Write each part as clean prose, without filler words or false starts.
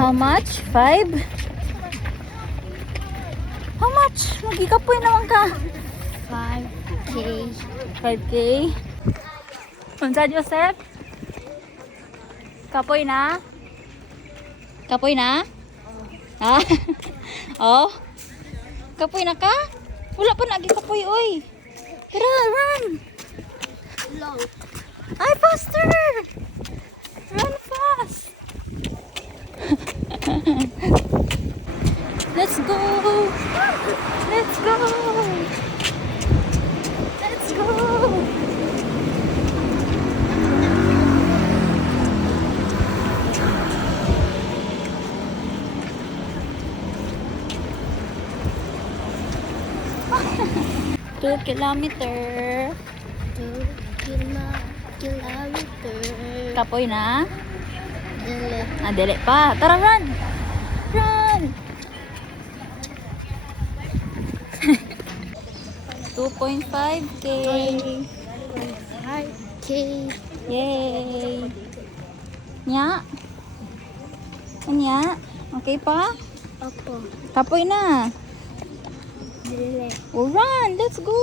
How much? 5? How much? Magikapoy naman ka. 5K. 5K. Unsa, Joseph? Kapoy na? Kapoy na? Ha? Oh? Kapoy na ka? Wala pa lagi kapoy, oy. Tara, run! Long. Ay, faster! Run fast! Let's go! Let's go! Let's go! Two kilometer. 2 kilometer. Kapoy na? Dili. Ah, dili pa. Tara, run! Run! 2.5K. 5K. Yay! Nya? Nya? Okay pa? Opo. Kapoy na. Dili. Oh, run! Let's go!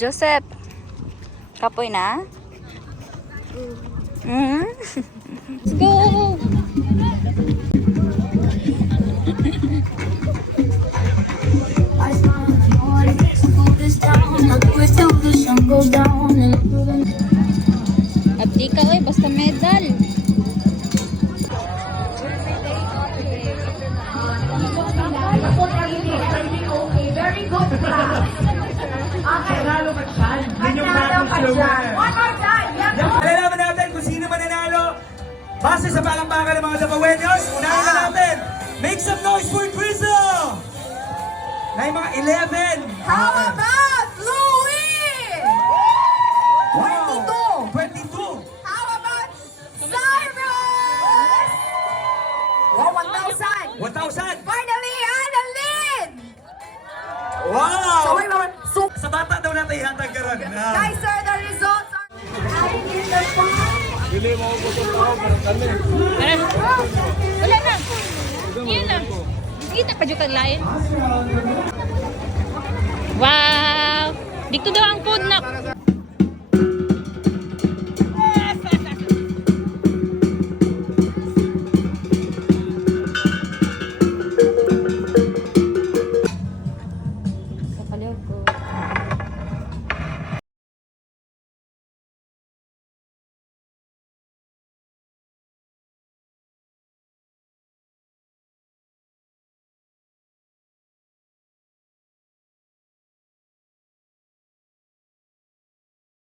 Joseph, kapoy na? Let's go! Abdi ka, oy, basta medal. Very good class. Okay. Manalo ka dyan. Manalo ka dyan. One more time. Malalaman natin kung sino mananalo. Base sa palakpakan ng mga Dapawenyos, unahin na natin. Make some noise for Grizzle! Na yung mga 11. How about Louie? 22. How about Cyrus? Wow, 1,000. 1,000. Finally, Annalyn! Wow! So, wait, wait. So, Sa bata daw natin ihatag karon. guys, sir, the results are... Wala na. Yan na. Kita pa juga lain. Wow! Dito daw ang food na.